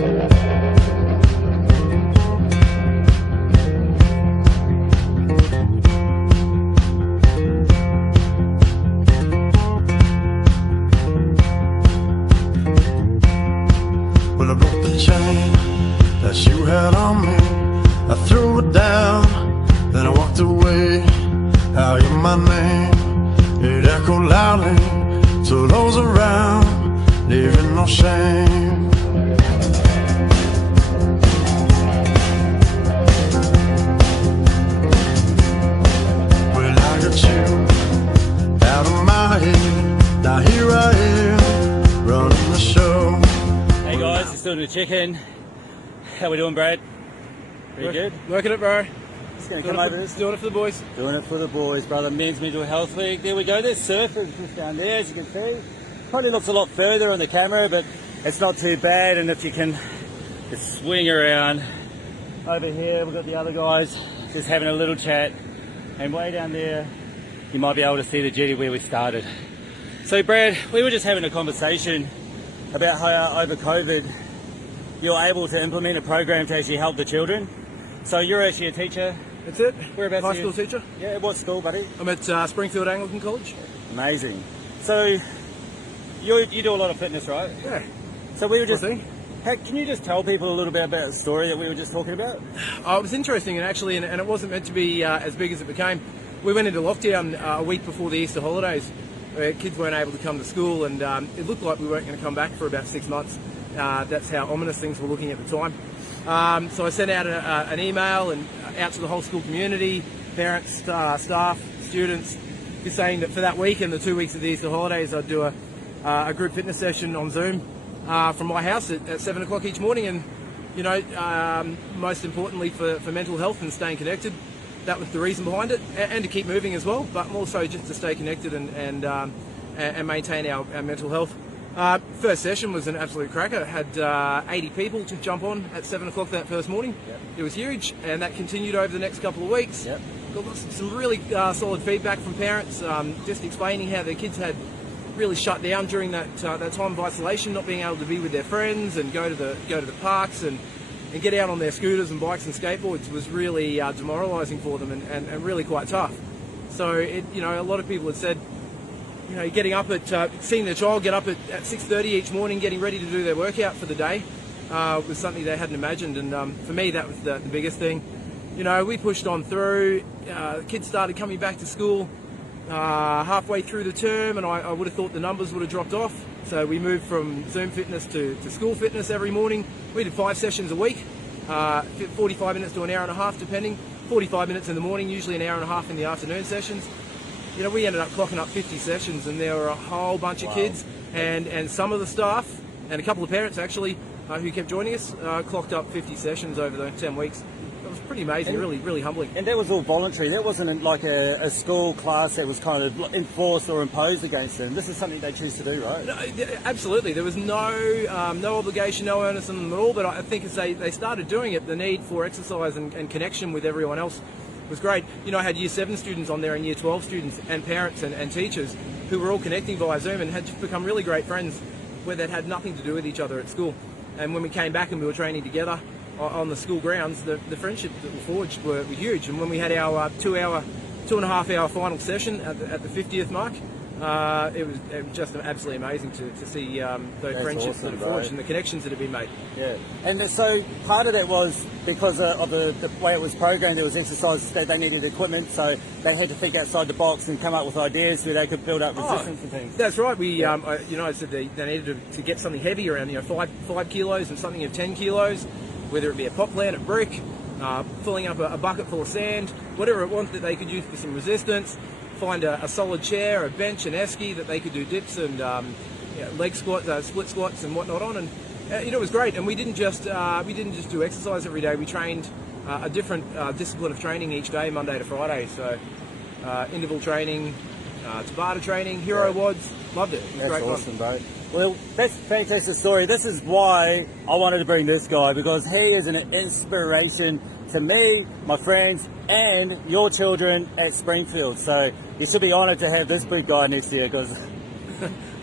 Well, I broke the chain that you had on me. I threw it down, then I walked away. I hear my name, it echoed loudly to those around, leaving no shame. Well, I got you out of my head. Now here I am, running the show. Hey guys, it's doing the chicken. How we doing, Brad? Pretty good? Working it, bro. Just going to come over this. Doing it for the boys. Doing it for the boys, brother. Men's Mental Health Week. There we go. There's surfers just down there, as you can see. Probably looks a lot further on the camera, but it's not too bad. And if you can just swing around over here, we've got the other guys just having a little chat. And way down there, you might be able to see the jetty where we started. So, Brad, we were just having a conversation about how over COVID you're able to implement a program to actually help the children. So you're actually a teacher. That's it. Whereabouts High are you? school teacher. Yeah, what school, buddy? I'm at Springfield Anglican College. Amazing. So you do a lot of fitness, right? Yeah. So we were just... Thing. Hey, can you just tell people a little bit about the story that we were just talking about? Oh, it was interesting, and actually, and it wasn't meant to be as big as it became. We went into lockdown a week before the Easter holidays. Kids weren't able to come to school, and it looked like we weren't going to come back for about 6 months. That's how ominous things were looking at the time. So I sent out an email and out to the whole school community, parents, staff, students, just saying that for that week and the 2 weeks of the Easter holidays, I'd do a group fitness session on Zoom from my house at 7 o'clock each morning. And, you know, most importantly for mental health and staying connected, that was the reason behind it, and to keep moving as well, but also just to stay connected and maintain our mental health. First session was an absolute cracker. Had 80 people to jump on at 7 o'clock that first morning. Yep. It was huge, and that continued over the next couple of weeks. Yep. Got some really solid feedback from parents, just explaining how their kids had really shut down during that time of isolation, not being able to be with their friends and go to the parks and get out on their scooters and bikes and skateboards was really demoralising for them and really quite tough. So you know, a lot of people had said, you know, getting up at seeing their child get up at 6:30 each morning, getting ready to do their workout for the day, was something they hadn't imagined. And for me, that was the biggest thing. You know, we pushed on through. Kids started coming back to school halfway through the term, and I would have thought the numbers would have dropped off. So we moved from Zoom fitness to school fitness every morning. We did 5 sessions a week, 45 minutes to an hour and a half, depending. 45 minutes in the morning, usually an hour and a half in the afternoon sessions. You know, we ended up clocking up 50 sessions, and there were a whole bunch of kids, and some of the staff, and a couple of parents actually, who kept joining us, clocked up 50 sessions over the 10 weeks. It was pretty amazing, really humbling. And that was all voluntary. That wasn't like a school class that was kind of enforced or imposed against them. This is something they choose to do, right? No, absolutely. There was no obligation, no onus on them at all, but I think as they started doing it, the need for exercise and connection with everyone else was great. You know, I had Year 7 students on there and Year 12 students and parents and teachers who were all connecting via Zoom and had just become really great friends where they'd had nothing to do with each other at school. And when we came back and we were training together on the school grounds, the friendships that were forged were huge. And when we had our 2.5 hour final session at the 50th mark, it was just absolutely amazing to see those friendships awesome, that have forged and the connections that have been made. Yeah, and so part of that was because of the way it was programmed. There was exercises that they needed equipment, so they had to think outside the box and come up with ideas where they could build up resistance and things. That's right. We, I said they needed to get something heavy around, 5 kilos and something of 10 kilos, whether it be a pot plant, a brick, filling up a bucket full of sand, whatever it was that they could use for some resistance. Find a solid chair, a bench, an esky that they could do dips and leg squats, split squats and whatnot on, and it was great. And we didn't just do exercise every day. We trained a different discipline of training each day, Monday to Friday. So interval training, Tabata training, hero wads. Loved it. It was That's great awesome, fun. bro. Well, that's a fantastic story. This is why I wanted to bring this guy, because he is an inspiration to me, my friends, and your children at Springfield. So you should be honoured to have this big guy next to you, because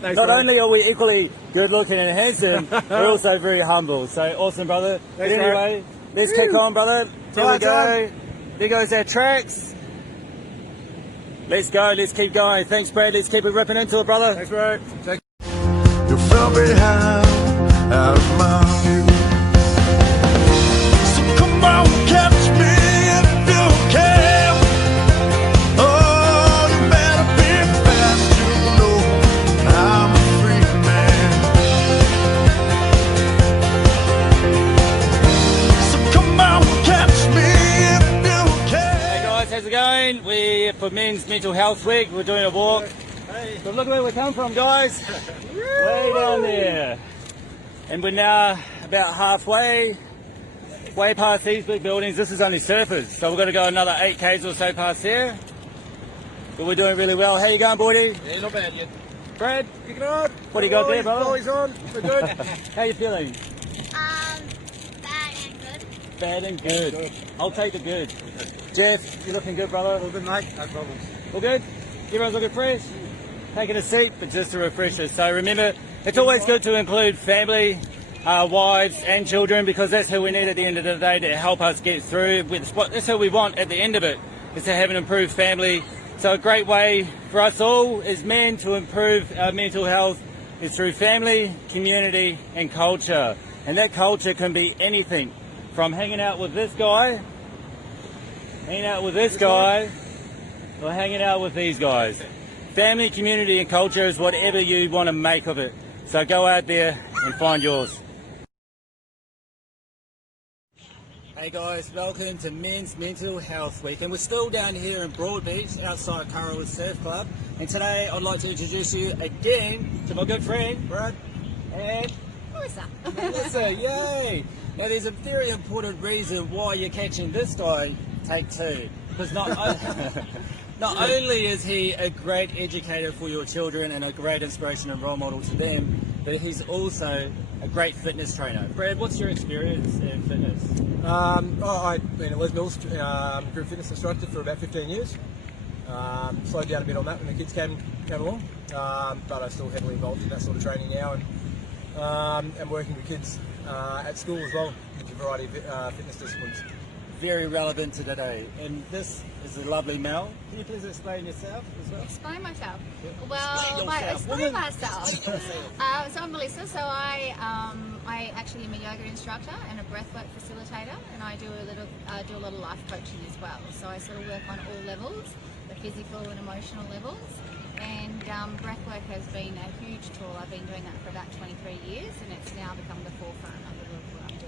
Thanks, Not brother. only are we equally good looking and handsome, we're also very humble. So awesome, brother. Thanks, But anyway, let's kick on, brother. Here we Right, go. There goes our tracks. Let's go. Let's keep going. Thanks, Brad. Let's keep it ripping into it, brother. Thanks, bro. You fell behind, out of my view. So come on, catch me if you can. Oh, you better be fast, you know I'm a free man. So come on, catch me if you can. Hey guys, how's it going? We're for Men's Mental Health Week. We're doing a walk. Hey, but look where we come from, guys. Way down there. And we're now about halfway, way past these big buildings. This is only surface, so we've got to go another 8 k's or so past there. But we're doing really well. How you going, Bordy? Yeah, not bad yet. Brad, Kicking on. what do you got there, brother? Always on. We're good. How you feeling? Bad and good. Bad and good. I'll take the good. Jeff, you looking good, brother? All good, mate. No problems. All good? Everyone's looking fresh? Taking a seat, but just a refresher. So remember, it's always good to include family, wives and children, because that's who we need at the end of the day to help us get through. That's who we want at the end of it, is to have an improved family. So a great way for us all as men to improve our mental health is through family, community and culture. And that culture can be anything from hanging out with this guy, or hanging out with these guys. Family, community and culture is whatever you want to make of it. So go out there and find yours. Hey guys, welcome to Men's Mental Health Week, and we're still down here in Broadbeach outside Curraway Surf Club, and today I'd like to introduce you again to my good friend Brad and Melissa. Yay! Now there's a very important reason why you're catching this guy take two, because not only is he a great educator for your children and a great inspiration and role model to them, but he's also a great fitness trainer. Brad, what's your experience in fitness? I've been a Les Mills group fitness instructor for about 15 years. Slowed down a bit on that when the kids came along, but I'm still heavily involved in that sort of training now, and working with kids at school as well, with a variety of fitness disciplines. Very relevant to today. And this is a lovely Mel. Can you please explain yourself as well? Explain myself. Explain Well, yourself, explain woman. myself. Explain yourself. So I'm Melissa. So I actually am a yoga instructor and a breathwork facilitator, and I do a lot of life coaching as well. So I sort of work on all levels, the physical and emotional levels. And breathwork has been a huge tool. I've been doing that for about 23 years, and it's now become the forefront of what I'm doing.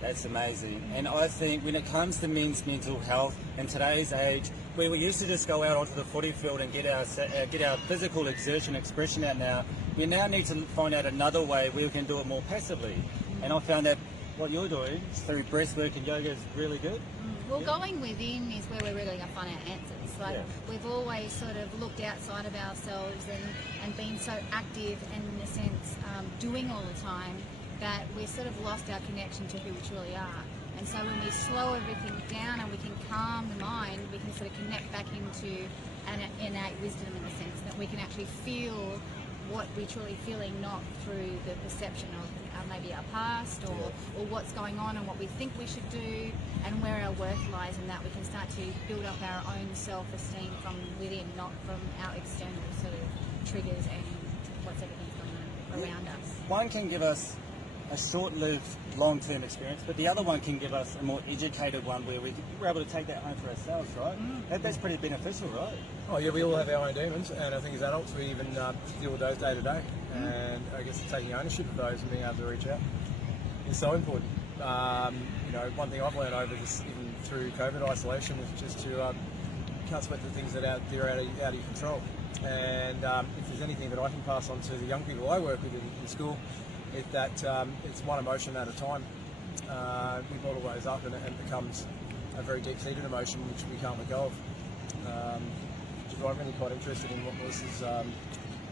That's amazing. And I think when it comes to men's mental health in today's age, where we used to just go out onto the footy field and get our physical exertion expression out now, we now need to find out another way where we can do it more passively. And I found that what you're doing through breathwork and yoga is really good. Well, going within is where we're really going to find our answers. Like, we've always sort of looked outside of ourselves and been so active and, in a sense, doing all the time, that we've sort of lost our connection to who we truly are. And so when we slow everything down and we can calm the mind, we can sort of connect back into an innate wisdom, in the sense that we can actually feel what we're truly feeling, not through the perception of maybe our past or what's going on and what we think we should do, and where our worth lies in that. We can start to build up our own self-esteem from within, not from our external sort of triggers and what's everything's going on around us. One can give us a short-lived, long-term experience, but the other one can give us a more educated one where we're able to take that home for ourselves, right? That's pretty beneficial, right? Oh yeah, we all have our own demons, and I think as adults we even deal with those day to day. And I guess taking ownership of those and being able to reach out is so important. One thing I've learned over this, even through COVID isolation, is just to can't sweat the things that are out of your control. And if there's anything that I can pass on to the young people I work with in school, it's that it's one emotion at a time. We bottle those up and it becomes a very deep-seated emotion which we can't let go of. Which is why I'm really quite interested in what Melissa's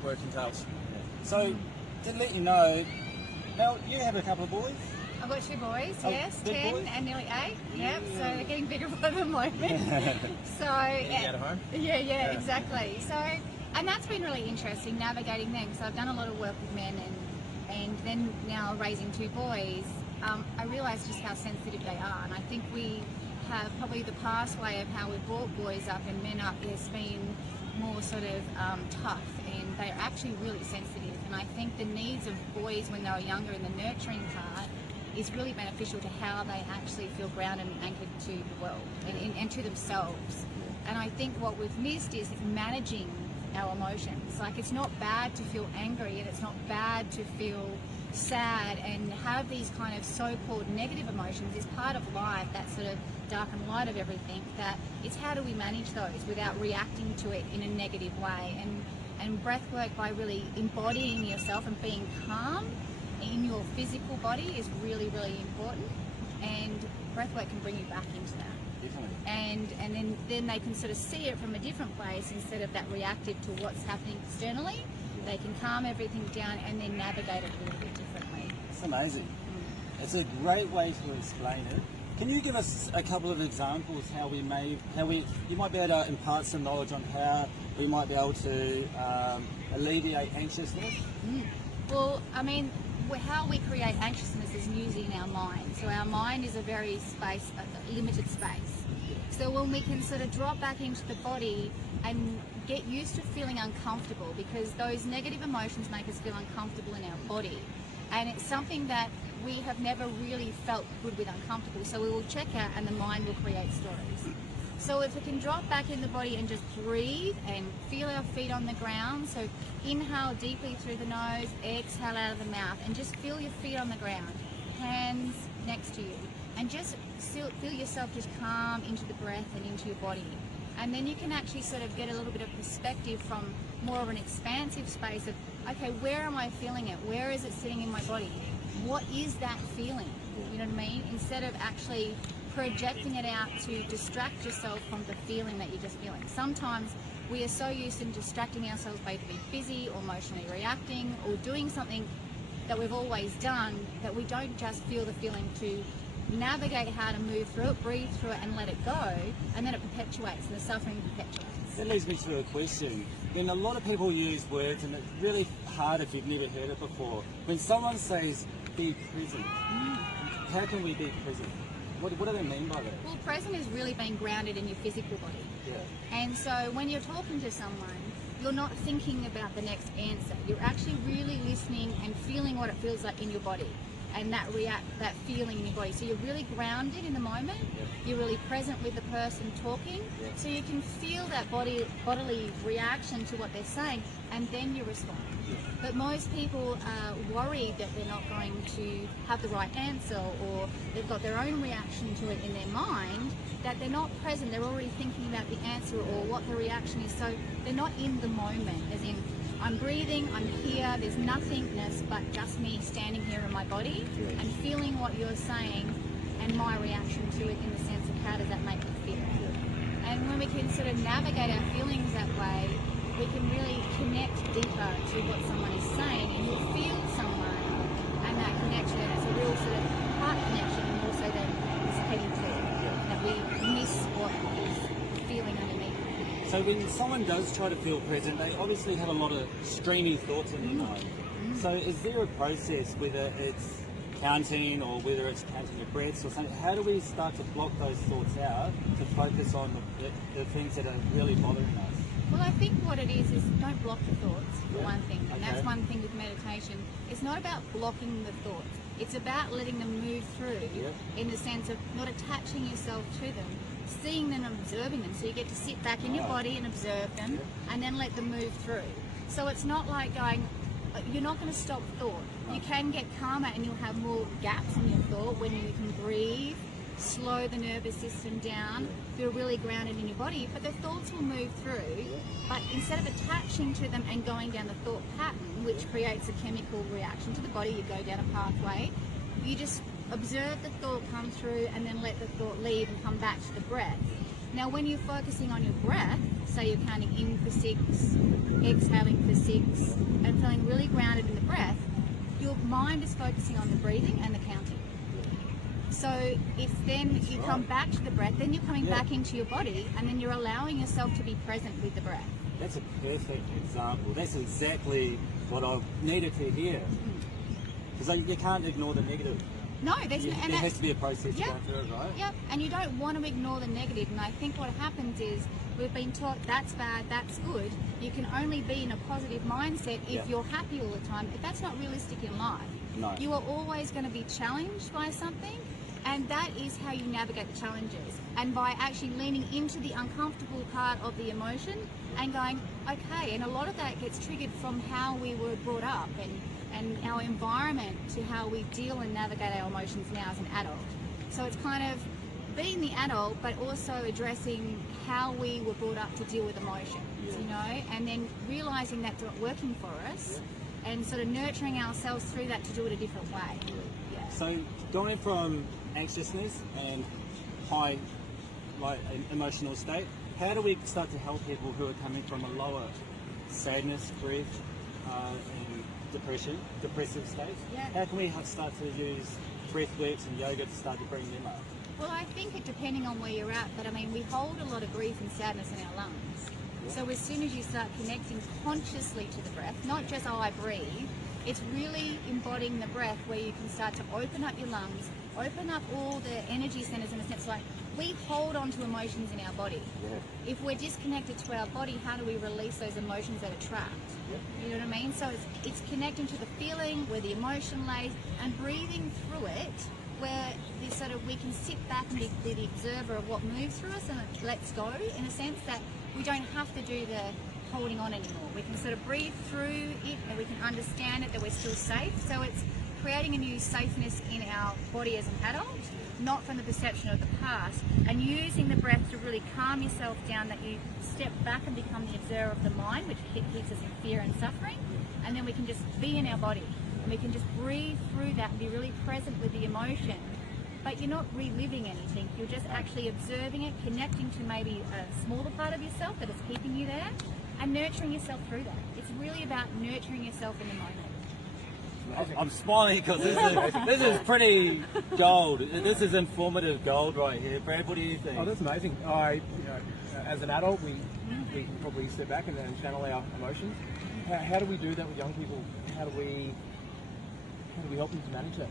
work entails. So, to let you know, Mel, you have a couple of boys? I've got 2 boys, Oh, yes, big 10 boys? and nearly 8. Yep, so they're getting bigger by the moment. So Getting out of home. Yeah, exactly. So And that's been really interesting, navigating them. So I've done a lot of work with men, and then now raising 2 boys, I realise just how sensitive they are. And I think we have probably the past way of how we've brought boys up and men up has been more sort of tough, and they're actually really sensitive. And I think the needs of boys when they were younger in the nurturing part is really beneficial to how they actually feel grounded and anchored to the world and to themselves. And I think what we've missed is managing our emotions. Like, it's not bad to feel angry, and it's not bad to feel sad and have these kind of so-called negative emotions. Is part of life, that sort of dark and light of everything. That it's how do we manage those without reacting to it in a negative way. And breath work, by really embodying yourself and being calm in your physical body, is really, really important. And breath work can bring you back into that. Definitely. And then they can sort of see it from a different place instead of that reactive to what's happening externally. They can calm everything down and then navigate it a little bit differently. It's amazing. It's a great way to explain it. Can you give us a couple of examples how you might be able to impart some knowledge on how we might be able to alleviate anxiousness? Well, I mean, how we create anxiousness is using our mind. So our mind is a very limited space. So when we can sort of drop back into the body and get used to feeling uncomfortable, because those negative emotions make us feel uncomfortable in our body. And it's something that we have never really felt good with uncomfortable. So we will check out and the mind will create stories. So if we can drop back in the body and just breathe and feel our feet on the ground. So inhale deeply through the nose, exhale out of the mouth, and just feel your feet on the ground, hands next to you. And just feel yourself just calm into the breath and into your body. And then you can actually sort of get a little bit of perspective from more of an expansive space of, okay, where am I feeling it? Where is it sitting in my body? What is that feeling? You know what I mean? Instead of actually projecting it out to distract yourself from the feeling that you're just feeling. Sometimes we are so used to distracting ourselves by either being busy or emotionally reacting or doing something that we've always done, that we don't just feel the feeling to navigate how to move through it, breathe through it and let it go, and then it perpetuates and the suffering perpetuates. That leads me to a question. Then a lot of people use words, and it's really hard if you've never heard it before. When someone says be present, how can we be present? What do they mean by that? Well, present is really being grounded in your physical body. Yeah. And so when you're talking to someone, you're not thinking about the next answer. You're actually really listening and feeling what it feels like in your body, and that feeling in your body. So you're really grounded in the moment. Yeah. You're really present with the person talking. Yeah. So you can feel that bodily reaction to what they're saying, and then you respond. Yeah. But most people are worried that they're not going to have the right answer, or they've got their own reaction to it in their mind, that they're not present. They're already thinking about the answer or what the reaction is. So they're not in the moment, as in, I'm breathing, I'm here, there's nothingness but just me standing here in my body and feeling what you're saying and my reaction to it, in the sense of how does that make me feel. And when we can sort of navigate our feelings that way, we can really connect deeper to what someone is saying, and you'll feel someone and that connection, and it's a real sort of heart connection, and also that is heading to that we miss what is feeling underneath. So when someone does try to feel present, they obviously have a lot of streamy thoughts in their mind. So is there a process, whether it's counting or whether it's counting your breaths or something, how do we start to block those thoughts out to focus on the things that are really bothering us? Well, I think what it is don't block the thoughts, for one thing. And Okay. that's one thing with meditation. It's not about blocking the thoughts. It's about letting them move through, in the sense of not attaching yourself to them, seeing them and observing them. So you get to sit back in your body and observe them, and then let them move through. So it's not like going, you're not going to stop thought. You can get calmer and you'll have more gaps in your thought when you can breathe, slow the nervous system down, feel really grounded in your body, but the thoughts will move through. But instead of attaching to them and going down the thought pattern, which creates a chemical reaction to the body, you go down a pathway, you just observe the thought come through and then let the thought leave and come back to the breath. Now when you're focusing on your breath, say you're counting in for 6, exhaling for 6, and feeling really grounded in the breath, your mind is focusing on the breathing and the counting. So if then you come back to the breath, then you're coming back into your body, and then you're allowing yourself to be present with the breath. That's a perfect example. That's exactly what I needed to hear. Because you can't ignore the negative. No, there's There and has to be a process Yep. going through it, right? Yep, and you don't want to ignore the negative. And I think what happens is we've been taught that's bad, that's good. You can only be in a positive mindset if Yeah. you're happy all the time. But that's not realistic in life. No. You are always going to be challenged by something, and that is how you navigate the challenges. And by actually leaning into the uncomfortable part of the emotion and going, okay, and a lot of that gets triggered from how we were brought up and our environment to how we deal and navigate our emotions now as an adult. So it's kind of being the adult, but also addressing how we were brought up to deal with emotions, you know, and then realizing that's not working for us and sort of nurturing ourselves through that to do it a different way. Yeah. So going from anxiousness and high emotional state, how do we start to help people who are coming from a lower sadness, grief, and depressive state? Yeah. How can we start to use breath works and yoga to start to bring them up? Well, I think it depending on where you're at, but I mean, we hold a lot of grief and sadness in our lungs. So as soon as you start connecting consciously to the breath, not just, oh, I breathe, it's really embodying the breath where you can start to open up your lungs, open up all the energy centers in a sense like we hold on to emotions in our body. Yeah. If we're disconnected to our body, how do we release those emotions that are trapped? You know what I mean? So it's connecting to the feeling, where the emotion lays, and breathing through it, where this sort of we can sit back and be the observer of what moves through us and it lets go, in a sense that we don't have to do the holding on anymore. We can sort of breathe through it and we can understand it, that we're still safe. So it's creating a new safeness in our body as an adult, not from the perception of the past, and using the breath to really calm yourself down, that you step back and become the observer of the mind, which keeps us in fear and suffering, and then we can just be in our body and we can just breathe through that and be really present with the emotion. But you're not reliving anything, you're just actually observing it, connecting to maybe a smaller part of yourself that is keeping you there, and nurturing yourself through that. It's really about nurturing yourself in the moment. I'm smiling because this is pretty gold. This is informative gold right here. Brad, what do you think? Oh, that's amazing. As an adult, we can probably sit back and channel our emotions. How do we do that with young people? How do we help them to manage that?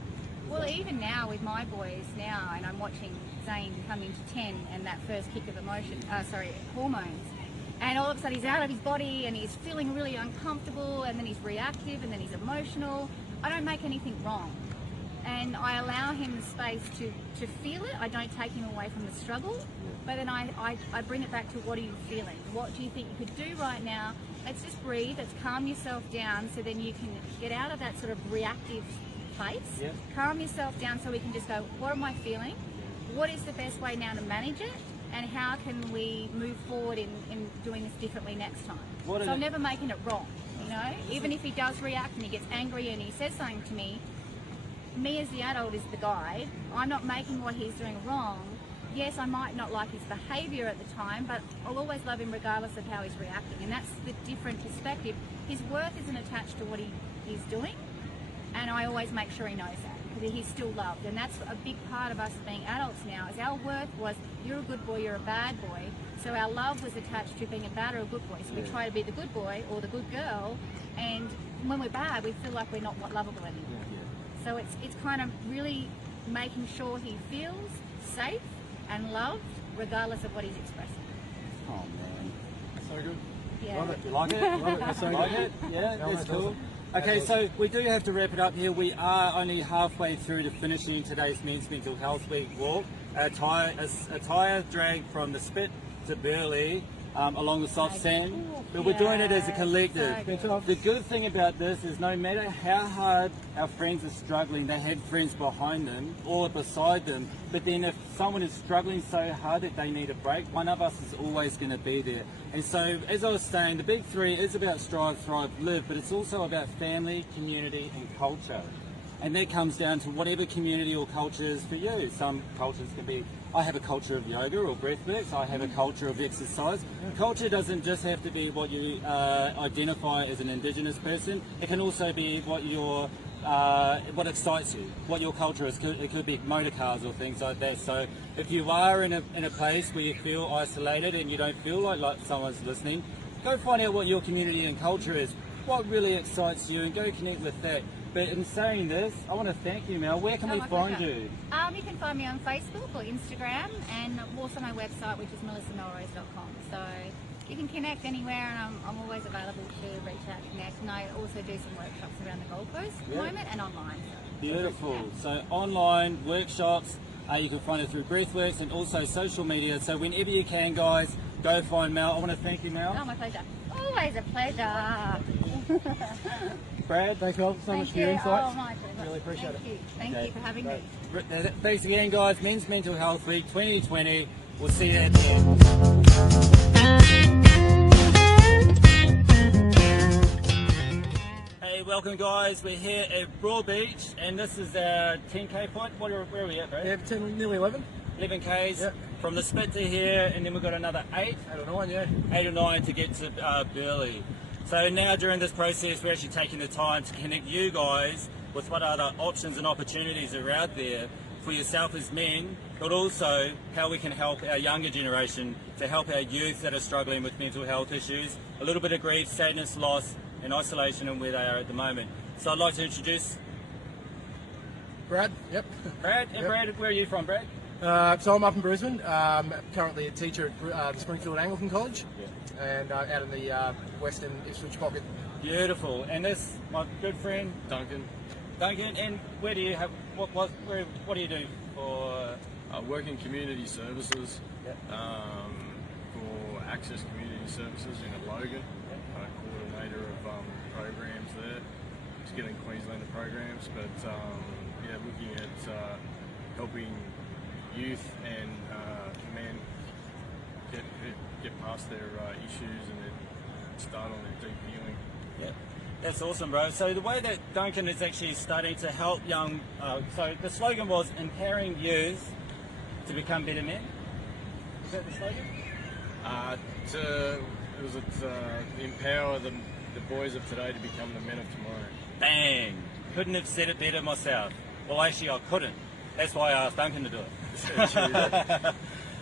Well, even now with my boys now, and I'm watching Zane come into 10 and that first kick of hormones, and all of a sudden he's out of his body and he's feeling really uncomfortable, and then he's reactive and then he's emotional. I don't make anything wrong, and I allow him the space to feel it. I don't take him away from the struggle, but then I bring it back to, what are you feeling? What do you think you could do right now? Let's just breathe, let's calm yourself down, so then you can get out of that sort of reactive place, calm yourself down, so we can just go, what am I feeling? What is the best way now to manage it? And how can we move forward in doing this differently next time? So I'm never making it wrong, you know? Even if he does react and he gets angry and he says something to me as the adult is the guide. I'm not making what he's doing wrong. Yes, I might not like his behaviour at the time, but I'll always love him regardless of how he's reacting. And that's the different perspective. His worth isn't attached to what he's doing, and I always make sure he knows that, because he's still loved. And that's a big part of us being adults now, is our worth was, you're a good boy, you're a bad boy. So our love was attached to being a bad or a good boy. So we try to be the good boy or the good girl, and when we're bad, we feel like we're not lovable anymore. So it's kind of really making sure he feels safe and loved, regardless of what he's expressing. Oh man, So good. Yeah. Love it. you like it? Love it. That's so Like good. it? Yeah, No, that's that's cool. awesome. Okay, That's so we do have to wrap it up here. We are only halfway through to finishing today's Men's Mental Health Week walk. A Tyre drag from the Spit to Burleigh along the soft sand. But we're doing it as a collective. So The good thing about this is no matter how hard our friends are struggling, they have friends behind them or beside them. But then if someone is struggling so hard that they need a break, one of us is always going to be there. And so, as I was saying, the big three is about strive, thrive, live, but it's also about family, community and culture. And that comes down to whatever community or culture is for you. Some cultures can be, I have a culture of yoga or breathworks, I have a culture of exercise. Culture doesn't just have to be what you identify as an Indigenous person, it can also be what what excites you, what your culture is. It could be motor cars or things like that. So if you are in a place where you feel isolated and you don't feel like someone's listening, go find out what your community and culture is, what really excites you, and go connect with that. But in saying this, I want to thank you, Mel. Where can we my find pleasure. you? You can find me on Facebook or Instagram, and also my website, which is melissamelrose.com. So you can connect anywhere, and I'm always available to reach out, connect. And I also do some workshops around the Gold Coast at the moment and online. Beautiful. So online workshops, you can find it through Breathworks and also social media. So whenever you can, guys, go find Mel. I want to thank you, Mel. Oh, my pleasure. Always a pleasure. Brad, Thanks, Mel, so much for your Oh, insights. my pleasure. Really appreciate Thank it. you. Thank you for having me. Thanks again, guys. Men's Mental Health Week 2020. We'll see you at the end. Hey, welcome, guys. We're here at Broad Beach, and this is our 10K point. Where are we at, bro? Yeah, 10, nearly 11. 11 Ks Yep. from the Spit to here, and then we've got another 8 8 or 9, yeah. or 9 to get to Burleigh. So now during this process, we're actually taking the time to connect you guys with what other options and opportunities are out there for yourself as men, but also how we can help our younger generation, to help our youth that are struggling with mental health issues, a little bit of grief, sadness, loss, and isolation, and where they are at the moment. So I'd like to introduce Brad, yep. Brad. And Yep. Brad, where are you from, Brad? So I'm up in Brisbane, currently a teacher at the Springfield Anglican College, and out in the western Ipswich pocket. Beautiful. And this, my good friend Duncan. Duncan. And where do you have what do you do for? I work in community services Yep. for Access Community Services in Logan. Coordinator of programs there. Still in Queenslander programs, but yeah, looking at helping youth and men get past their issues and then start on their deep healing. Yeah, that's awesome, bro. So the way that Duncan is actually starting to help young, so the slogan was empowering youth to become better men. Is that the slogan? It was empower the boys of today to become the men of tomorrow. Bang! Couldn't have said it better myself. Well, actually, I couldn't. That's why I asked Duncan to do it.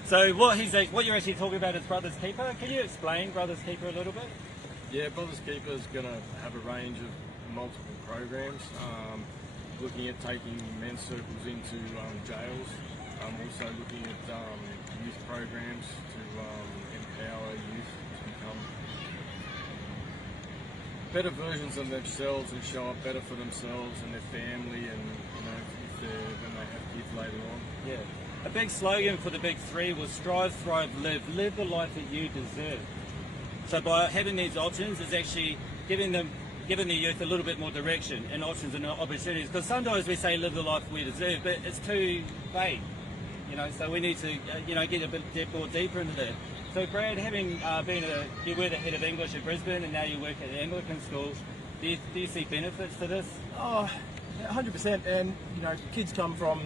So what you're actually talking about is Brothers Keeper. Can you explain Brothers Keeper a little bit? Yeah, Brothers Keeper is going to have a range of multiple programs, looking at taking men's circles into jails, also looking at youth programs to empower youth to become better versions of themselves and show up better for themselves and their family, and when they have kids later on. Yeah. A big slogan for the big three was strive, thrive, live. Live the life that you deserve. So by having these options, it's actually giving the youth a little bit more direction and options and opportunities. Because sometimes we say live the life we deserve, but it's too vague. So we need to get a bit more deeper into that. So Brad, having you were the head of English at Brisbane, and now you work at the Anglican schools, do you see benefits to this? Oh, 100%. And kids come from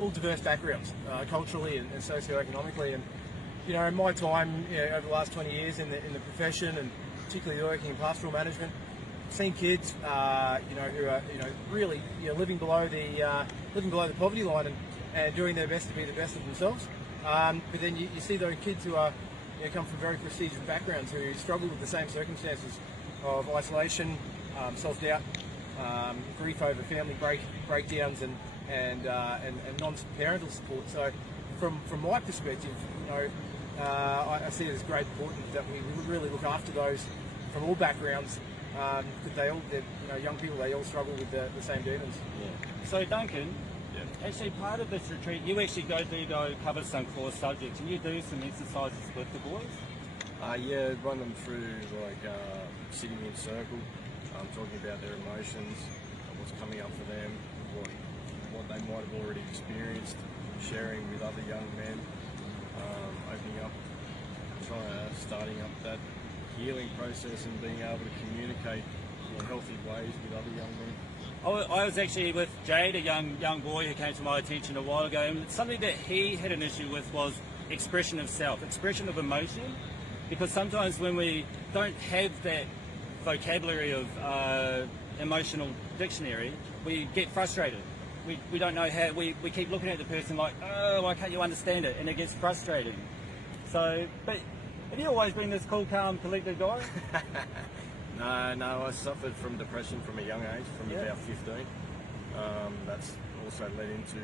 all diverse backgrounds, culturally and socioeconomically. And in my time, over the last 20 years in the profession, and particularly working in pastoral management, seen kids, who are really living below the poverty line and doing their best to be the best of themselves. But then you see those kids who are come from very prestigious backgrounds who struggle with the same circumstances of isolation, self-doubt, grief over family breakdowns, and non-parental support. So, from my perspective, I see it as great importance that we really look after those from all backgrounds, because they're young people. They all struggle with the same demons. Yeah. So Duncan. Actually, part of this retreat, you actually go cover some core subjects, and you do some exercises with the boys. Yeah, run them through sitting in circle, talking about their emotions, what's coming up for them, what they might have already experienced, sharing with other young men, opening up, starting up that healing process and being able to communicate in healthy ways with other young men. I was actually with Jade, a young boy who came to my attention a while ago, and something that he had an issue with was expression of self, expression of emotion, because sometimes when we don't have that vocabulary of emotional dictionary, we get frustrated. We don't know how, we keep looking at the person like, oh, why can't you understand it? And it gets frustrating. So, but Have you always been this cool, calm, collected guy? No, I suffered from depression from a young age, from about 15. That's also led into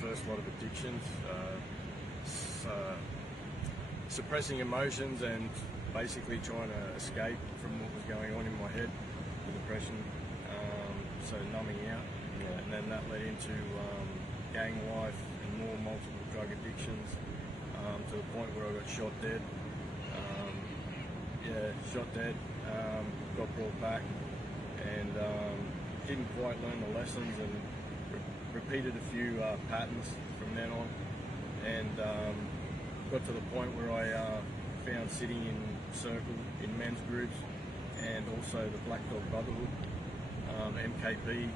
first lot of addictions, suppressing emotions and basically trying to escape from what was going on in my head, the depression, so numbing out. And then that led into gang life and more multiple drug addictions, to the point where I got shot dead. Shot dead, got brought back, and didn't quite learn the lessons, and repeated a few patterns from then on, and got to the point where I found sitting in circle in men's groups, and also the Black Dog Brotherhood, MKP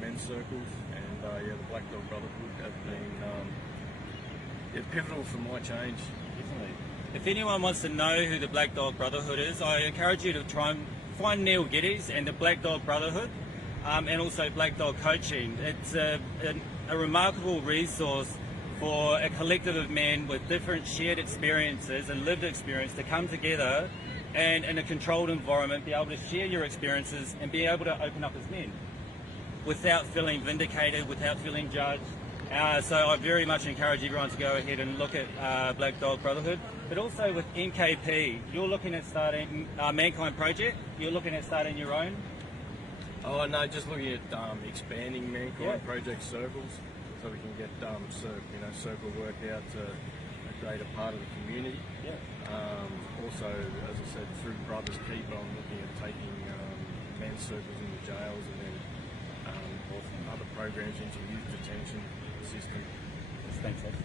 men's circles, and the Black Dog Brotherhood have been pivotal for my change. Definitely. If anyone wants to know who the Black Dog Brotherhood is, I encourage you to try and find Neil Geddes and the Black Dog Brotherhood, and also Black Dog Coaching. It's a remarkable resource for a collective of men with different shared experiences and lived experience to come together and in a controlled environment be able to share your experiences and be able to open up as men without feeling vindicated, without feeling judged. So I very much encourage everyone to go ahead and look at Black Dog Brotherhood, but also with MKP. You're looking at starting Mankind Project. You're looking at starting your own. Oh no, just looking at expanding Mankind Project circles, so we can get circle work out to a greater part of the community. Also, as I said, through Brothers Keeper, I'm looking at taking men's circles into jails, and then other programs into youth detention system. That's fantastic.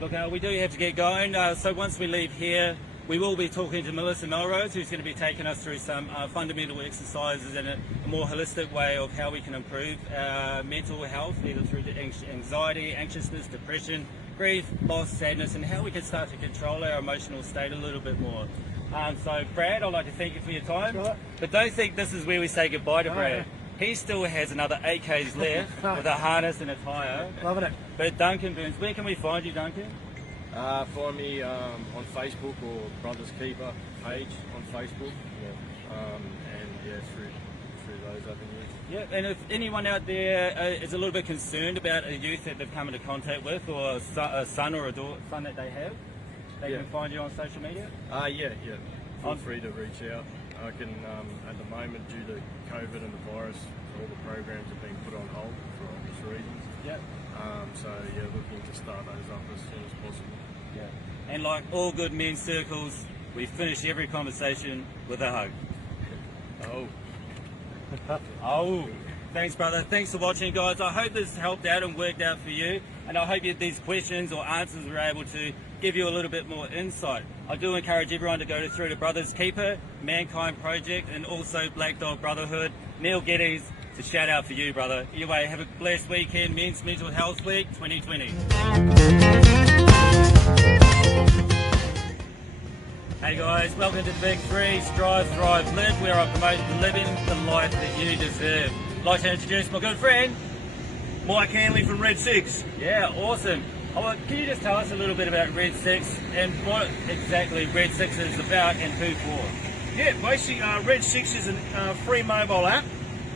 Look, we do have to get going, so once we leave here, we will be talking to Melissa Melrose, who's going to be taking us through some fundamental exercises and a more holistic way of how we can improve our mental health, either through the anxiety, anxiousness, depression, grief, loss, sadness, and how we can start to control our emotional state a little bit more. So Brad, I'd like to thank you for your time, but don't think this is where we say goodbye to Brad. He still has another 8 Ks left with a harness and a tyre. Loving it. But Duncan Burns, where can we find you, Duncan? Find me on Facebook or Brothers Keeper page on Facebook, and through those avenues. Yeah, and if anyone out there is a little bit concerned about a youth that they've come into contact with, or a son or a son that they have, they can find you on social media? Feel free to reach out. I can, at the moment, due to COVID and the virus, all the programs have been put on hold for obvious reasons. Looking to start those up as soon as possible. And like all good men's circles, we finish every conversation with a hug. Oh. Thanks, brother. Thanks for watching, guys. I hope this helped out and worked out for you, and I hope these questions or answers were able to give you a little bit more insight. I do encourage everyone to go through to Brothers Keeper, Mankind Project, and also Black Dog Brotherhood. Neil Geddes, it's a shout out for you, brother. Anyway, have a blessed weekend, Men's Mental Health Week 2020. Hey guys, welcome to Big 3, Strive, Thrive, Live, where I promote living the life that you deserve. I'd like to introduce my good friend, Mike Hanley from Red 6. Yeah, awesome. Can you just tell us a little bit about Red 6 and what exactly Red 6 is about and who for? Yeah, basically Red 6 is a free mobile app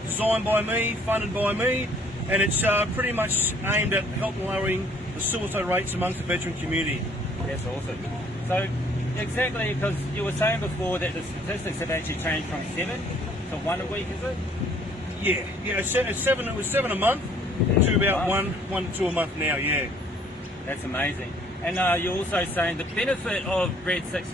designed by me, funded by me, and it's pretty much aimed at helping lowering the suicide rates amongst the veteran community. That's awesome. So exactly, because you were saying before that the statistics have actually changed from 7 to 1 a week, is it? Yeah, it was 7 a month to about one to 2 a month now, yeah. That's amazing. And you're also saying the benefit of Red 6,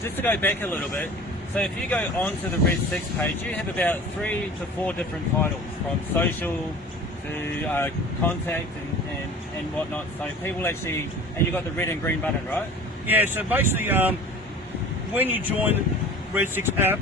just to go back a little bit, so if you go onto the Red 6 page, you have about 3 to 4 different titles, from social to contact and whatnot, so people actually, and you've got the red and green button, right? Yeah, so basically when you join Red 6 app,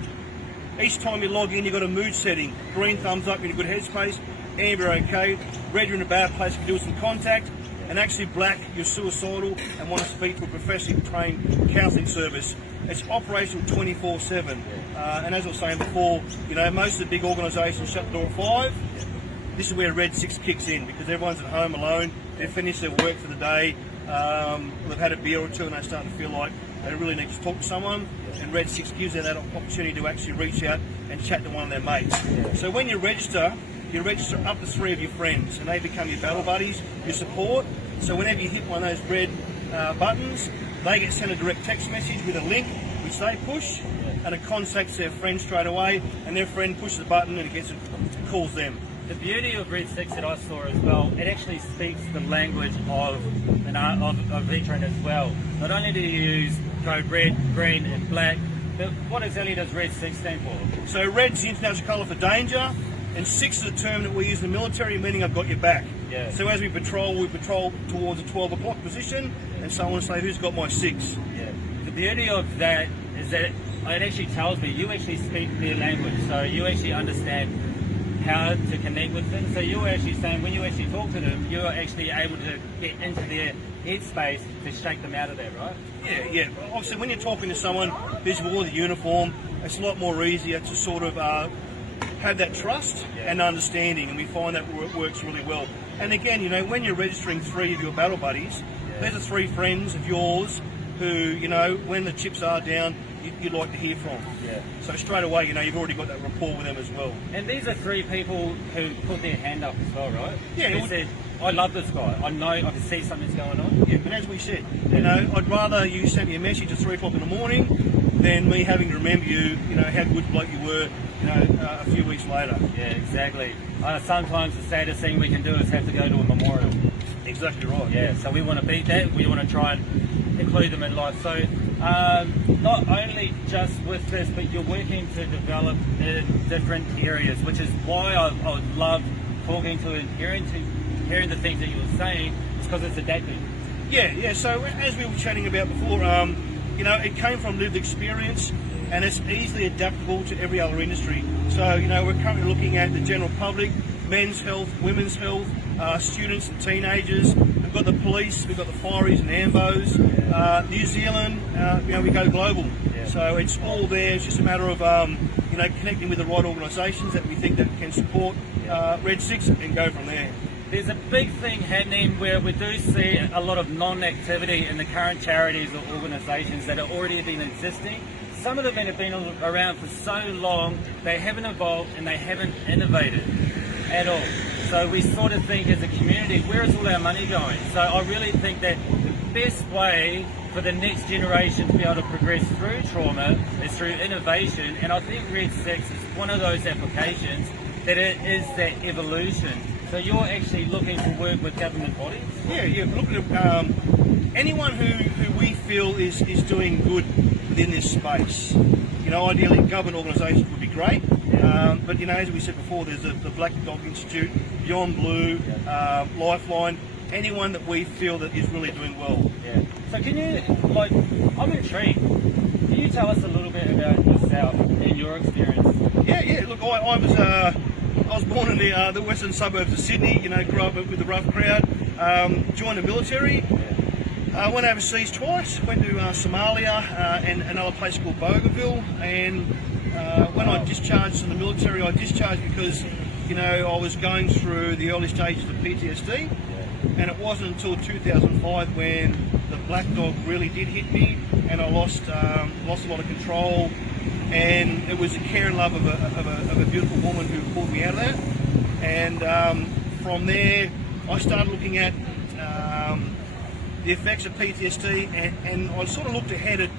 each time you log in you've got a mood setting. Green, thumbs up, you're in a good headspace. Amber, okay. Red, you're in a bad place, you can do with some contact. And actually black, you're suicidal and want to speak to a professionally trained counselling service. It's operational 24/7. And as I was saying before, most of the big organisations shut the door at 5. This is where Red 6 kicks in, because everyone's at home alone, they've finished their work for the day, they've had a beer or two and they start to feel like they really need to talk to someone, and Red 6 gives them that opportunity to actually reach out and chat to one of their mates. So when you register up to 3 of your friends, and they become your battle buddies, your support. So whenever you hit one of those red buttons, they get sent a direct text message with a link which they push, and it contacts their friend straight away, and their friend pushes the button and it calls them. The beauty of Red 6 that I saw as well, it actually speaks the language of a veteran as well. Not only do you use code red, green and black, but what exactly does Red 6 stand for? So red's the international colour for danger, and 6 is a term that we use in the military, meaning I've got your back. Yeah. So as we patrol towards a 12 o'clock position, and someone will say, who's got my 6? Yeah. The beauty of that is that it actually tells me you actually speak their language, so you actually understand how to connect with them. So you're actually saying when you actually talk to them, you're actually able to get into their headspace to shake them out of that, right? Yeah. Obviously, when you're talking to someone who's wore the uniform, it's a lot more easier to sort of have that trust and understanding, and we find that works really well. And again, you know, when you're registering 3 of your battle buddies, these are 3 friends of yours who, you know, when the chips are down, you'd like to hear from. Yeah. So straight away, you know, you've already got that rapport with them as well. And these are 3 people who put their hand up as well, right? Yeah. They said, I love this guy. I know I can see something's going on. Yeah, but as we said, you know, I'd rather you send me a message at 3 o'clock in the morning than me having to remember you, you know, how good bloke you were, you know, a few weeks later. Yeah, exactly. Sometimes the saddest thing we can do is have to go to a memorial. Exactly right. Yeah, so we want to beat that. We want to try and include them in life. So not only just with this, but you're working to develop in different areas, which is why I would love talking to and hearing the things that you were saying, is because it's adapting. Yeah. So as we were chatting about before, you know, it came from lived experience, and it's easily adaptable to every other industry. So, you know, we're currently looking at the general public, men's health, women's health, students and teenagers. We've got the police, we've got the fireys and ambos, New Zealand, you know, we go global. Yeah. So it's all there. It's just a matter of, you know, connecting with the right organisations that we think that can support Red 6 and go from there. There's a big thing happening where we do see a lot of non-activity in the current charities or organisations that are already been existing. Some of them have been around for so long, they haven't evolved and they haven't innovated at all. So we sort of think as a community, where is all our money going? So I really think that the best way for the next generation to be able to progress through trauma is through innovation, and I think Red 6 is one of those applications that it is that evolution. So you're actually looking to work with government bodies? Yeah. Looking at anyone who we feel is doing good within this space. You know, ideally government organisations would be great, but you know, as we said before, there's the Black Dog Institute, Beyond Blue, Lifeline, anyone that we feel that is really doing well. Yeah. So can you, like, I'm intrigued. Can you tell us a little bit about yourself and your experience? Yeah. Look, I was born in the western suburbs of Sydney. You know, grew up with the rough crowd. Joined the military. Went overseas twice. Went to Somalia and another place called Bougainville. And when I discharged from the military, I discharged because, you know, I was going through the early stages of PTSD. And it wasn't until 2005 when the black dog really did hit me, and I lost a lot of control. And it was the care and love of a beautiful woman who pulled me out of that. And from there, I started looking at the effects of PTSD, and I sort of looked ahead at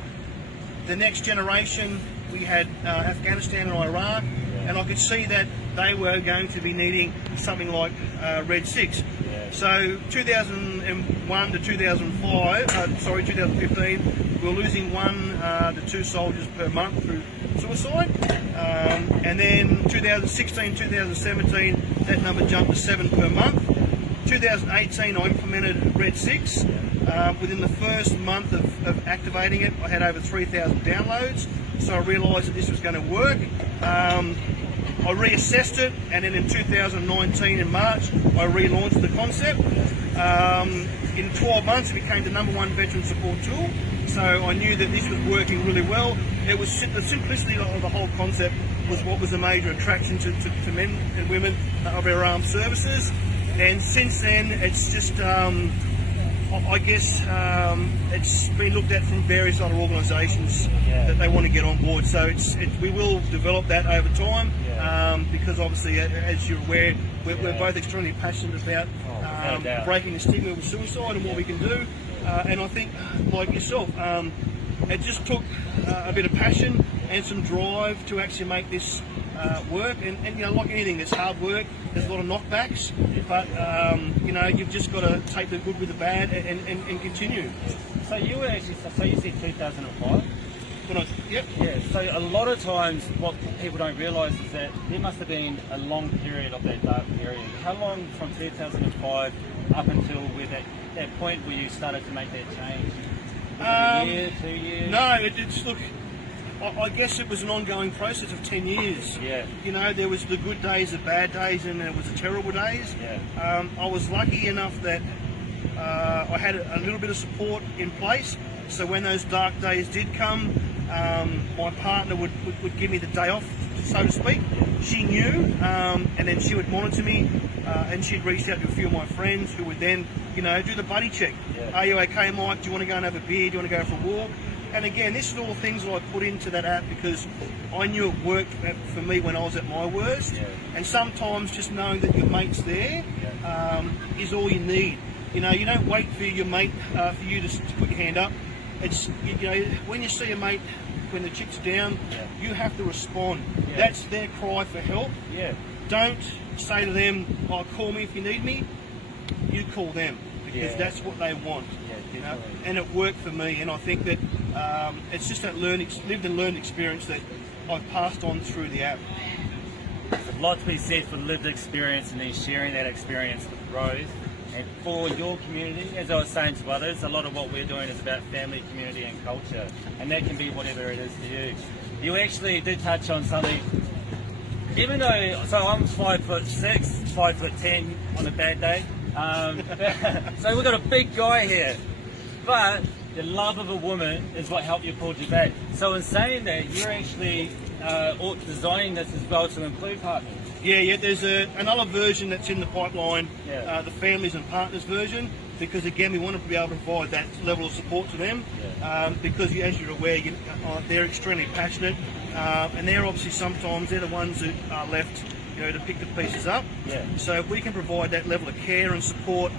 the next generation. We had Afghanistan and Iraq, and I could see that they were going to be needing something like Red 6. So 2001 to 2015, we were losing 1 to 2 soldiers per month through suicide. And then 2016, 2017, that number jumped to 7 per month. 2018, I implemented Red 6. Within the first month of activating it, I had over 3,000 downloads. So I realised that this was going to work. I reassessed it, and then in 2019 in March, I relaunched the concept. In 12 months, it became the #1 veteran support tool. So I knew that this was working really well. It was the simplicity of the whole concept was what was a major attraction to men and women of our armed services. And since then, it's just I guess it's been looked at from various other organisations that they want to get on board. So we will develop that over time because obviously, as you're aware, we're both extremely passionate about breaking the stigma of suicide and what we can do. And I think, like yourself, it just took a bit of passion and some drive to actually make this work. And you know, like anything, it's hard work. There's a lot of knockbacks, but you know, you've just got to take the good with the bad and continue. So you were actually, so you said 2005? Yep. Yeah, so a lot of times what people don't realise is that there must have been a long period of that dark period. How long from 2005 up until that point where you started to make that change? Was it a year, 2 years? No, it's look, I guess it was an ongoing process of 10 years. Yeah. You know, there was the good days, the bad days, and there was the terrible days. Yeah. I was lucky enough that I had a little bit of support in place. So when those dark days did come, my partner would give me the day off, so to speak. She knew, and then she would monitor me, and she'd reach out to a few of my friends who would then, you know, do the buddy check. Yeah. Are you okay, Mike? Do you want to go and have a beer? Do you want to go for a walk? And again, this is all things that I put into that app because I knew it worked for me when I was at my worst. Yeah. And sometimes just knowing that your mate's there is all you need. You know, you don't wait for your mate for you to put your hand up. It's, you know, when you see a mate, when the chips are down, you have to respond. Yeah. That's their cry for help. Yeah. Don't say to them, "Oh, call me if you need me." You call them because that's what they want. You know? And it worked for me, and I think that it's just that lived and learned experience that I've passed on through the app. There's a lot to be said for lived experience and then sharing that experience with Rose. And for your community, as I was saying to others, a lot of what we're doing is about family, community and culture. And that can be whatever it is to you. You actually did touch on something, even though, so I'm 5'6", 5'10" on a bad day. So we've got a big guy here. But the love of a woman is what helped you pull you back. So in saying that, you're actually designing this as well to include partners. Yeah, there's another version that's in the pipeline, Yeah. the families and partners version, because again, we want to be able to provide that level of support to them, because as you're aware, they're extremely passionate, and they're obviously sometimes they're the ones that are left, you know, to pick the pieces up. Yeah. So if we can provide that level of care and support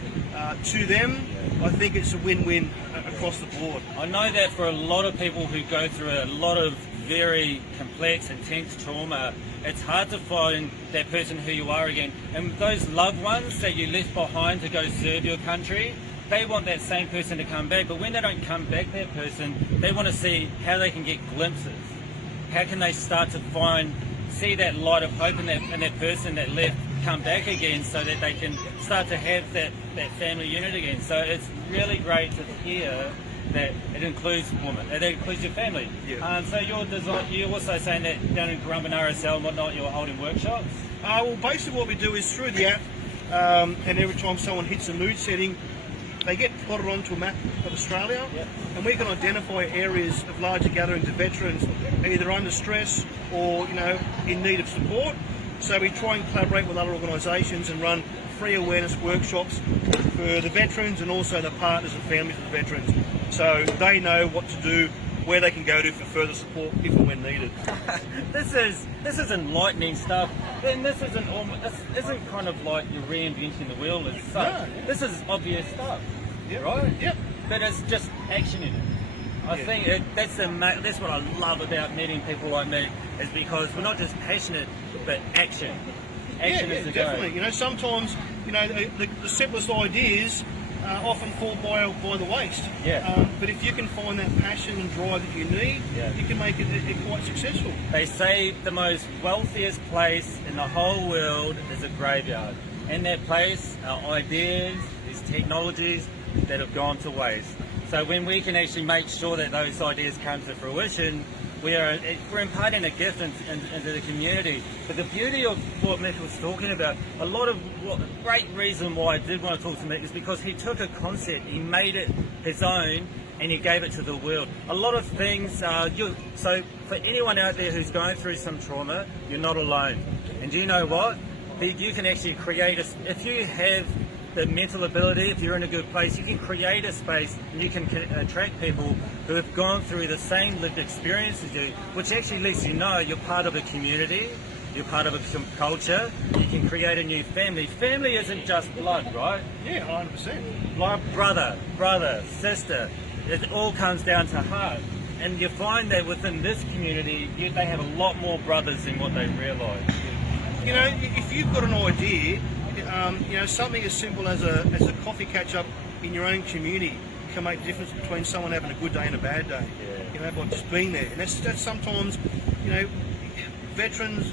to them, I think it's a win-win across the board. I know that for a lot of people who go through a lot of very complex, intense trauma, it's hard to find that person who you are again. And those loved ones that you left behind to go serve your country, they want that same person to come back. But when they don't come back, that person, they want to see how they can get glimpses. How can they start to see that light of hope in that person that left come back again, so that they can start to have that family unit again. So it's really great to hear that it includes women, it includes your family. Yeah. So you're also saying that down in Currumbin RSL and whatnot, you're holding workshops? Well, basically what we do is through the app, and every time someone hits a mood setting, they get plotted onto a map of Australia, and we can identify areas of larger gatherings of veterans, either under stress or, you know, in need of support. So we try and collaborate with other organisations and run free awareness workshops for the veterans and also the partners and families of the veterans, so they know what to do, where they can go to for further support if and when needed. This is enlightening stuff, and this isn't kind of like you're reinventing the wheel as such. No. This is obvious stuff, Yep. right? Yep. But it's just action in it. I think that's what I love about meeting people like me, is because we're not just passionate, but action. Action is the go. Definitely. You know, sometimes, you know, the simplest ideas often fall by the waist. Yeah. But if you can find that passion and drive that you need, you can make it quite successful. They say the most wealthiest place in the whole world is a graveyard. And that place are ideas, these technologies that have gone to waste. So when we can actually make sure that those ideas come to fruition, we're imparting a gift into the community. But the beauty of what Mick was talking about, great reason why I did want to talk to Mick is because he took a concept, he made it his own, and he gave it to the world. A lot of things, so for anyone out there who's going through some trauma, you're not alone. And do you know what? You can actually create if you have the mental ability, if you're in a good place, you can create a space and you can attract people who have gone through the same lived experience as you, which actually lets you know you're part of a community, you're part of a culture, you can create a new family. Family isn't just blood, right? Yeah, 100%. Like brother, sister, it all comes down to heart. And you find that within this community, they have a lot more brothers than what they realise. You know, if you've got an idea, you know, something as simple as a coffee catch-up in your own community can make the difference between someone having a good day and a bad day. Yeah. You know, by just being there. And that's sometimes, you know, veterans,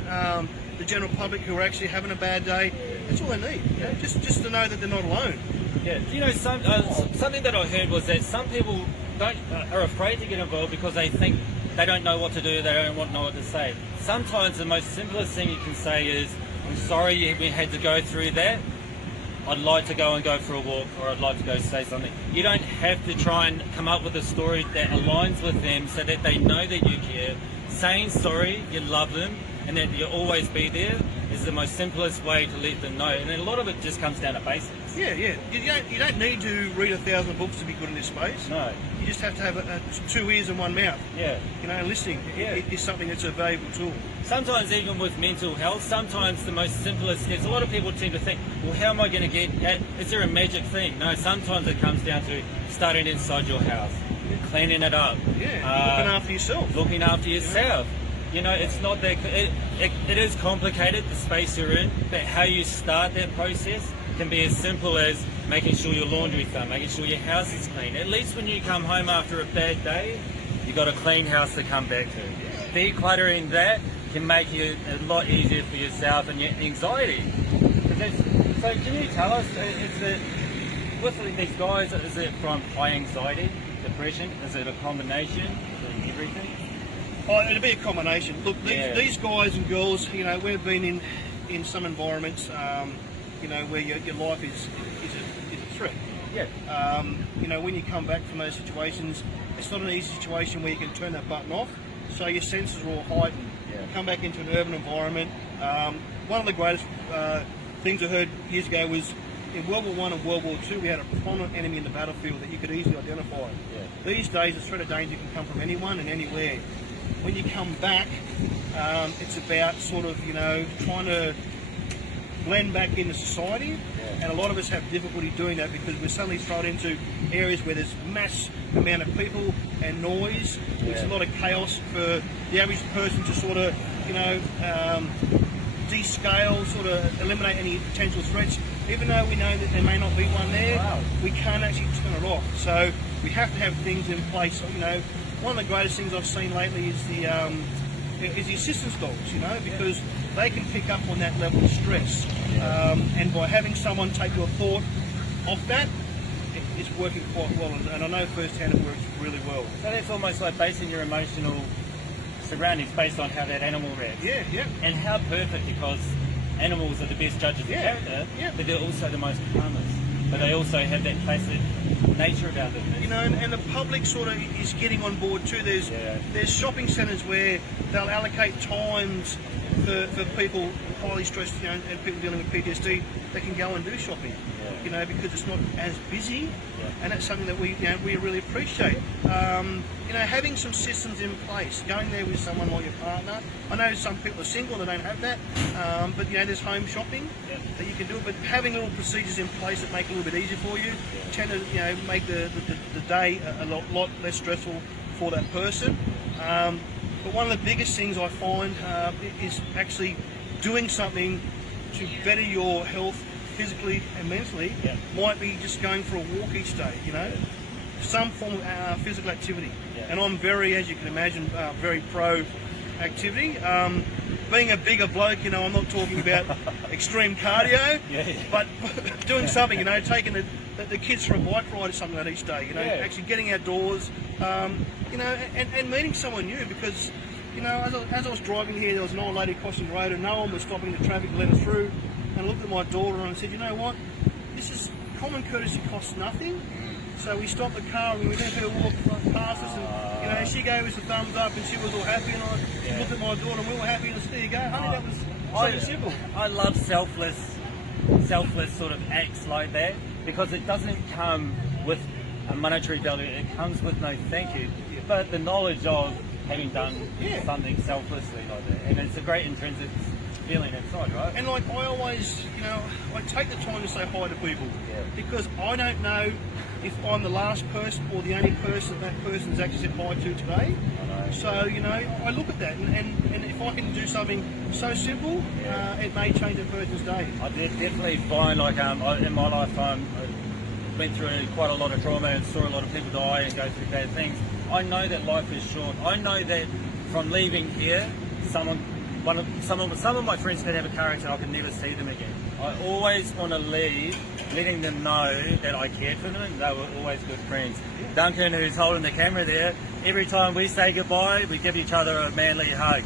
the general public who are actually having a bad day, that's all they need. You know, just to know that they're not alone. Yeah, you know, something that I heard was that some people are afraid to get involved because they think they don't know what to do, they don't know what to say. Sometimes the most simplest thing you can say is, I'm sorry we had to go through that. I'd like to go for a walk, or I'd like to go say something. You don't have to try and come up with a story that aligns with them so that they know that you care. Saying sorry, you love them, and that you'll always be there is the most simplest way to let them know. And then a lot of it just comes down to basics. Yeah. You don't need to read 1,000 books to be good in this space. No. You just have to have 2 ears and 1 mouth. Yeah. You know, and listening is something that's a valuable tool. Sometimes even with mental health, sometimes the most simplest steps, a lot of people tend to think, well, how am I going to get, is there a magic thing? No, sometimes it comes down to starting inside your house, cleaning it up. Yeah, looking after yourself. Looking after yourself. You know, it's not that, it is complicated, the space you're in, but how you start that process can be as simple as making sure your laundry's done, making sure your house is clean. At least when you come home after a bad day, you've got a clean house to come back to. Decluttering that can make it a lot easier for yourself and your anxiety. So can you tell us, is it, with these guys, is it from high anxiety, depression? Is it a combination? Is it everything? Oh, it'll be a combination. Look, these guys and girls, you know, we've been in some environments, you know, where your life is a threat. Yeah. You know, when you come back from those situations, it's not an easy situation where you can turn that button off, so your senses are all heightened. Yeah. Come back into an urban environment. One of the greatest things I heard years ago was in World War I and World War II, we had a prominent enemy in the battlefield that you could easily identify. Yeah. These days, the threat of danger can come from anyone and anywhere. When you come back, it's about sort of, you know, trying to blend back into society, and a lot of us have difficulty doing that because we're suddenly thrown into areas where there's mass amount of people and noise, which is a lot of chaos for the average person to sort of, you know, descale, sort of eliminate any potential threats. Even though we know that there may not be one there, we can't actually turn it off. So we have to have things in place. You know, one of the greatest things I've seen lately is the assistance dogs, you know, because they can pick up on that level of stress. And by having someone take your thought off that, it's working quite well. And I know firsthand it works really well. So that's almost like basing your emotional surroundings based on how that animal reacts. Yeah. And how perfect, because animals are the best judges of character, but they're also the most calmest. But they also have that placid nature about them. You know, and the public sort of is getting on board too. There's shopping centres where they'll allocate times for people highly stressed, you know, and people dealing with PTSD. They can go and do shopping, you know, because it's not as busy, and that's something that we really appreciate. You know, having some systems in place, going there with someone like your partner. I know some people are single, they don't have that, but you know, there's home shopping that you can do. But having little procedures in place that make it a little bit easier for you tend to, you know, make the day a lot less stressful for that person. But one of the biggest things I find is actually doing something to better your health physically and mentally. Might be just going for a walk each day, you know, some form of physical activity. And I'm very, as you can imagine, very pro activity. Being a bigger bloke, you know, I'm not talking about extreme cardio, but doing something, you know, taking the kids for a bike ride or something like that each day, you know, actually getting outdoors, you know, and meeting someone new, because, you know, as I was driving here, there was an old lady crossing the road and no one was stopping the traffic to let us through, and I looked at my daughter and I said, you know what, this is common courtesy, costs nothing. So we stopped the car and we let her walk past us, and you know, she gave us a thumbs up and she was all happy, and I looked at my daughter and we were happy, and there you go, honey, that was so simple. I love selfless selfless sort of acts like that, because it doesn't come with a monetary value, it comes with no thank you, but the knowledge of having done something selflessly like that, and it's a great intrinsic feeling inside, right? And like I always, I take the time to say hi to people because I don't know if I'm the last person or the only person that person's actually said hi to today. So, I look at that and if I can do something so simple, it may change a person's day. I definitely find like in my life I went through quite a lot of trauma and saw a lot of people die and go through bad things. I know that life is short. I know that from leaving here, some of my friends could have a car accident, I could never see them again. I always want to leave letting them know that I cared for them and they were always good friends. Duncan, who's holding the camera there, every time we say goodbye, we give each other a manly hug.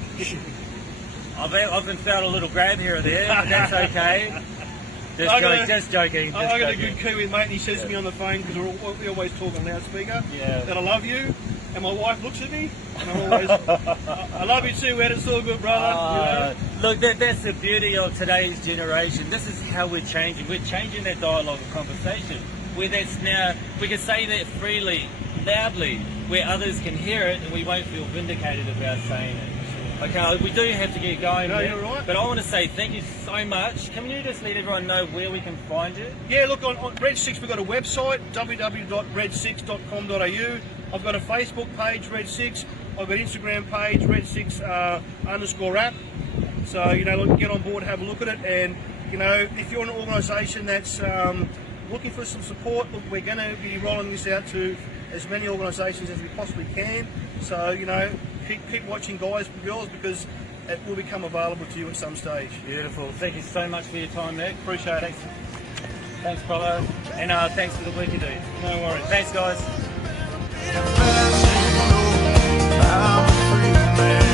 I've been felt a little grab here or there, but that's okay. Just joking. I got a good Kiwi mate and he says to me on the phone, because we always talk on loudspeaker, that I love you. And my wife looks at me, and I'm always, I love you too, Ed, it's all good, brother. Look, that's the beauty of today's generation. This is how we're changing. We're changing that dialogue of conversation, where that's now, we can say that freely, loudly, where others can hear it, and we won't feel vindicated about saying it. Okay, we do have to get going. No, you're right. But I want to say thank you so much. Can you just let everyone know where we can find you? Yeah, look, on Red 6 we've got a website, www.red6.com.au. I've got a Facebook page, Red 6. I've got an Instagram page, Red 6 _ app. So, look, get on board, have a look at it. And, if you're an organisation that's looking for some support, look, we're going to be rolling this out to as many organisations as we possibly can. So, keep watching, guys and girls, because it will become available to you at some stage. Beautiful. Thank you so much for your time, Nick. Appreciate it. Thanks, brother. And thanks for the work you do. No worries. Thanks, guys. I'm a free man.